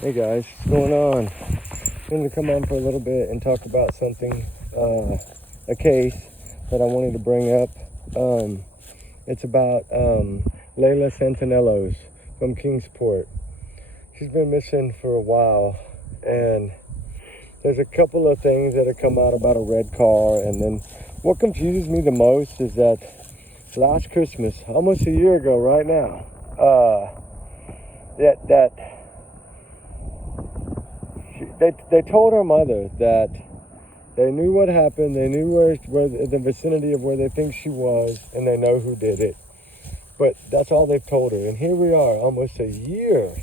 Hey guys, what's going on? I'm going to come on for a little bit and talk about something, a case that I wanted to bring up. It's about Layla Santinellos from Kingsport. She's been missing for a while, and there's a couple of things that have come out about a red car, and then what confuses me the most is that last Christmas, almost a year ago right now, they told her mother that they knew what happened, they knew where the vicinity of where they think she was, and they know who did it. But that's all they've told her. And here we are, almost a year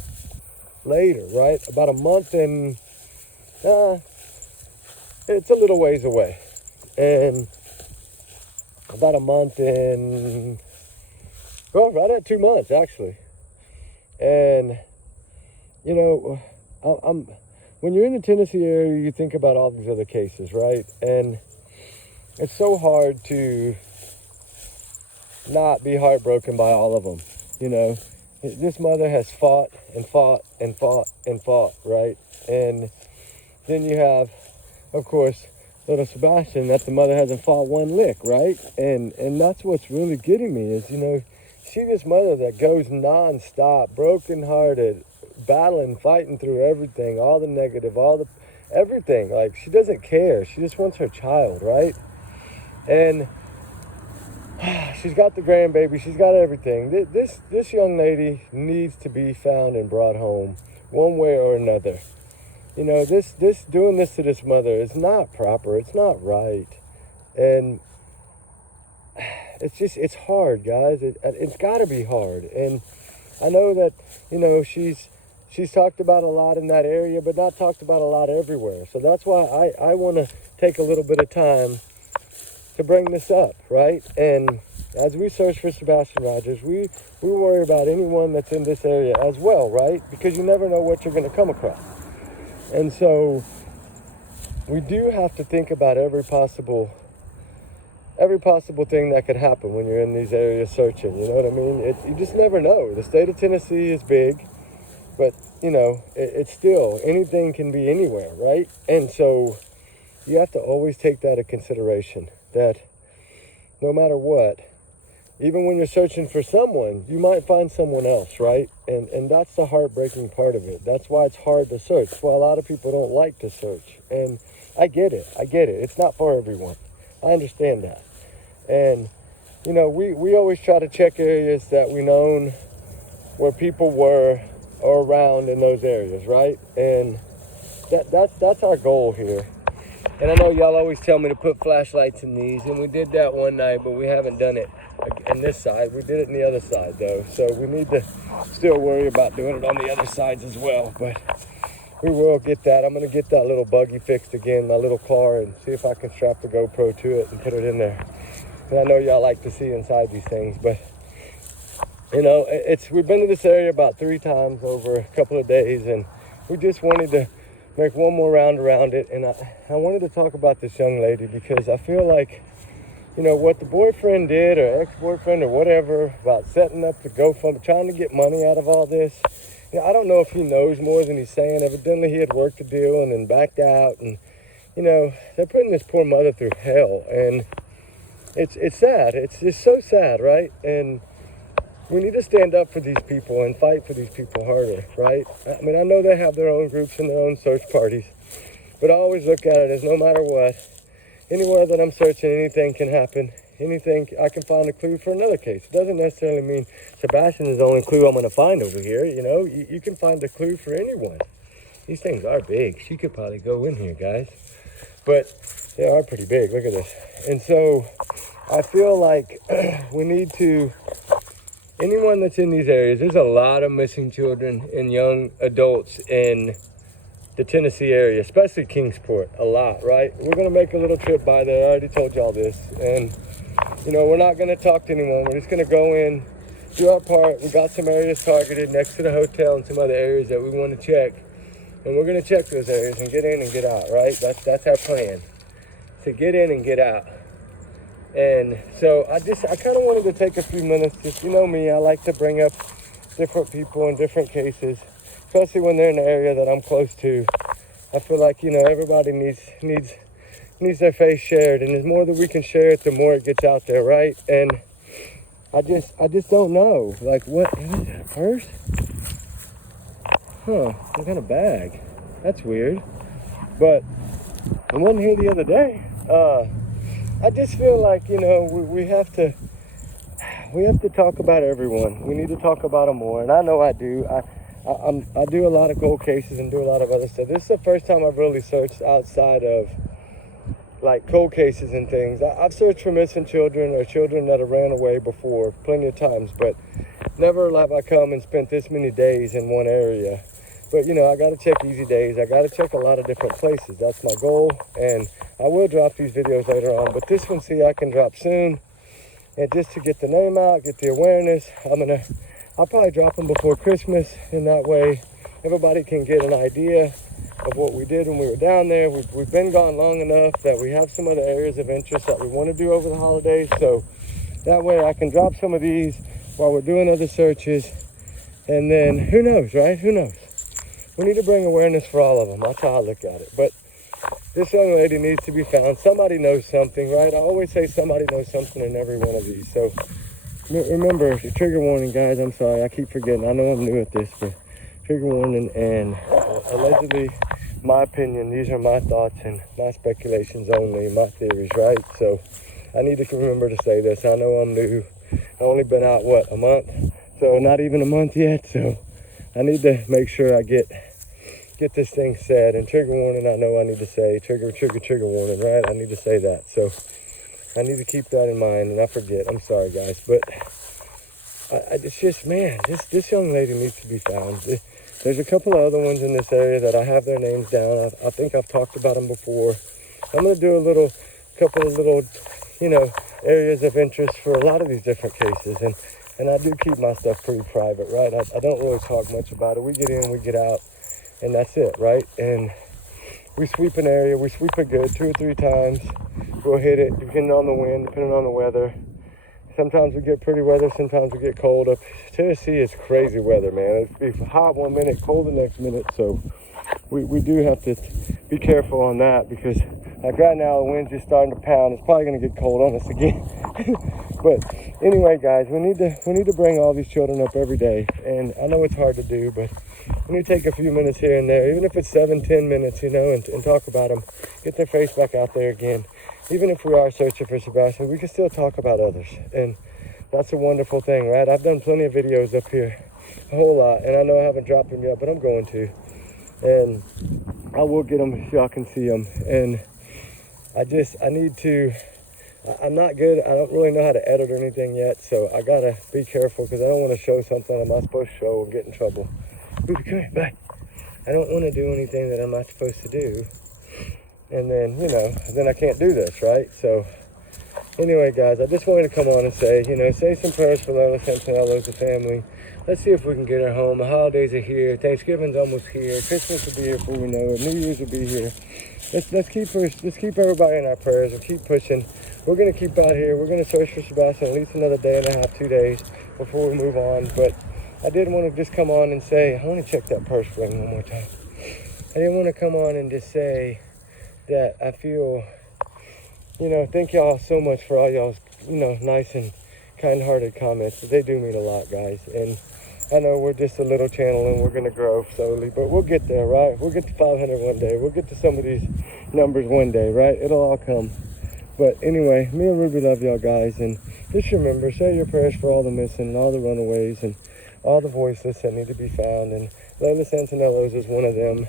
later, right? About a month and it's a little ways away. And about a month and, well, right at 2 months, actually. And, you know, when you're in the Tennessee area, you think about all these other cases, right? And it's so hard to not be heartbroken by all of them. You know, this mother has fought and fought and fought and fought, right? And then you have, of course, little Sebastian, that the mother hasn't fought one lick, right? And that's what's really getting me is, you know, see this mother that goes nonstop, brokenhearted, battling, fighting through everything, all the negative, everything. Like, she doesn't care. She just wants her child, right? And she's got the grandbaby. She's got everything. This young lady needs to be found and brought home one way or another. You know, doing this to this mother is not proper. It's not right. And it's hard, guys. It's got to be hard. And I know that, you know, she's talked about a lot in that area, but not talked about a lot everywhere. So that's why I want to take a little bit of time to bring this up, right? And as we search for Sebastian Rogers, we worry about anyone that's in this area as well, right? Because you never know what you're going to come across. And so we do have to think about every possible thing that could happen when you're in these areas searching. You know what I mean? You just never know. The state of Tennessee is big, but, you know, it's still, anything can be anywhere, right? And so you have to always take that into consideration, that no matter what, even when you're searching for someone, you might find someone else, right? And that's the heartbreaking part of it. That's why it's hard to search. That's why a lot of people don't like to search. And I get it. It's not for everyone. I understand that. And, you know, we always try to check areas that we known where people were or around in those areas, right? And that's our goal here. And I know y'all always tell me to put flashlights in these, and we did that one night, but we haven't done it on this side. We did it on the other side, though. So we need to still worry about doing it on the other sides as well. But we will get that. I'm going to get that little buggy fixed again, my little car, and see if I can strap the GoPro to it and put it in there. And I know y'all like to see inside these things, but, you know, we've been to this area about 3 times over a couple of days, and we just wanted to make one more round around it. And I wanted to talk about this young lady because I feel like, you know, what the boyfriend did, or ex-boyfriend or whatever, about setting up the GoFundMe, trying to get money out of all this. You know, I don't know if he knows more than he's saying. Evidently he had worked a deal and then backed out, and, you know, they're putting this poor mother through hell. And it's sad. It's just so sad, right? And we need to stand up for these people and fight for these people harder, right? I mean, I know they have their own groups and their own search parties, but I always look at it as no matter what, anywhere that I'm searching, anything can happen. Anything, I can find a clue for another case. It doesn't necessarily mean Sebastian is the only clue I'm going to find over here. You know, you can find a clue for anyone. These things are big. She could probably go in here, guys. But they are pretty big. Look at this. And so I feel like we need to, anyone that's in these areas, there's a lot of missing children and young adults in the Tennessee area, especially Kingsport, a lot, right? We're going to make a little trip by there. I already told y'all this. And, you know, we're not going to talk to anyone. We're just going to go in, do our part. We got some areas targeted next to the hotel and some other areas that we want to check. And we're going to check those areas and get in and get out, right? That's our plan, to get in and get out. And so I kind of wanted to take a few minutes. Just, you know me, I like to bring up different people and different cases. especially when they're in the area that I'm close to. I feel like, you know, everybody needs their face shared, and the more that we can share it, the more it gets out there, right? And I just don't know, like, what is that, a purse? Huh, some kind of bag. That's weird. But I wasn't here the other day. I just feel like, you know, we have to talk about everyone. We need to talk about them more, and I know I do. I do a lot of cold cases and do a lot of other stuff. This is the first time I've really searched outside of like cold cases and things. I've searched for missing children or children that have ran away before plenty of times, but never have I come and spent this many days in one area. But, you know, I got to check easy days. I got to check a lot of different places. That's my goal, and I will drop these videos later on. But this one, see, I can drop soon. And just to get the name out, get the awareness, I'll probably drop them before Christmas. And that way, everybody can get an idea of what we did when we were down there. We've been gone long enough that we have some other areas of interest that we want to do over the holidays. So that way I can drop some of these while we're doing other searches. And then, who knows, right? Who knows? We need to bring awareness for all of them. That's how I look at it. But this young lady needs to be found. Somebody knows something, right? I always say somebody knows something in every one of these. So remember, the trigger warning, guys. I'm sorry, I keep forgetting. I know I'm new at this, but trigger warning and allegedly, my opinion, these are my thoughts and my speculations only, my theories, right? So I need to remember to say this. I know I'm new. I've only been out, what, a month? So not even a month yet. So I need to make sure I get this thing said. And trigger warning, I know I need to say trigger warning, right? I need to say that. So I need to keep that in mind, and I forget. I'm sorry, guys, but it's just, man, this young lady needs to be found. There's a couple of other ones in this area that I have their names down. I think I've talked about them before. I'm going to do a couple of little, you know, areas of interest for a lot of these different cases. And I do keep my stuff pretty private, right? I don't really talk much about it. We get in, we get out, and that's it, right? And we sweep an area, we sweep it good 2 or 3 times. We'll hit it, depending on the wind, depending on the weather. Sometimes we get pretty weather, sometimes we get cold. Up Tennessee is crazy weather, man. It's hot one minute, cold the next minute. So we do have to be careful on that, because like right now the wind's just starting to pound. It's probably gonna get cold on us again. But anyway, guys, we need to bring all these children up every day. And I know it's hard to do, but we need to take a few minutes here and there, even if it's 7-10 minutes, you know, and talk about them, get their face back out there again. Even if we are searching for Sebastian, we can still talk about others. And that's a wonderful thing, right? I've done plenty of videos up here, a whole lot. And I know I haven't dropped them yet, but I'm going to. And I will get them so y'all can see them. And I'm not good. I don't really know how to edit or anything yet. So I got to be careful, because I don't want to show something I'm not supposed to show and get in trouble. Ruby, come here, back. I don't want to do anything that I'm not supposed to do. And then, you know, then I can't do this, right? So anyway, guys, I just wanted to come on and say, you know, say some prayers for Layla, Sentinellos, the family. Let's see if we can get her home. The holidays are here. Thanksgiving's almost here. Christmas will be here before we know it. New Year's will be here. Let's keep everybody in our prayers and keep pushing. We're gonna keep out here. We're gonna search for Sebastian at least another day and a half, 2 days before we move on. But I did want to just come on and say, I want to check that purse ring one more time. I didn't want to come on and just say that I feel, you know, thank y'all so much for all y'all's, you know, nice and kind-hearted comments. They do mean a lot, guys. And I know we're just a little channel and we're going to grow slowly, but we'll get there, right? We'll get to 500 one day. We'll get to some of these numbers one day, right? It'll all come. But anyway, me and Ruby love y'all, guys. And just remember, say your prayers for all the missing, all the runaways, and all the voiceless that need to be found. And Layla Santinellos is one of them.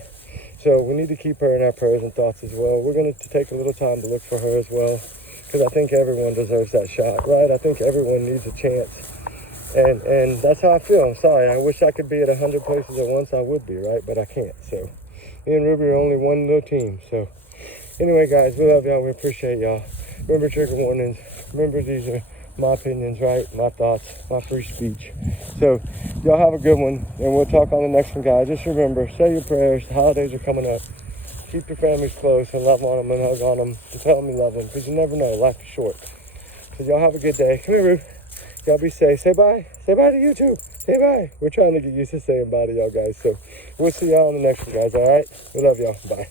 So we need to keep her in our prayers and thoughts as well. We're going to take a little time to look for her as well, because I think everyone deserves that shot, right? I think everyone needs a chance. And that's how I feel. I'm sorry. I wish I could be at 100 places at once. I would be, right? But I can't. So me and Ruby are only one little team. So anyway, guys, we love y'all. We appreciate y'all. Remember trigger warnings. Remember, these are my opinions, right? My thoughts, my free speech. So y'all have a good one, and we'll talk on the next one, guys. Just remember, say your prayers. The holidays are coming up. Keep your families close and love on them and hug on them and tell them you love them, because you never know. Life is short. So y'all have a good day. Come here, Ruby. Y'all be safe. Say bye. Say bye to YouTube. Say bye. We're trying to get used to saying bye to y'all guys. So we'll see y'all on the next one, guys. All right? We love y'all. Bye.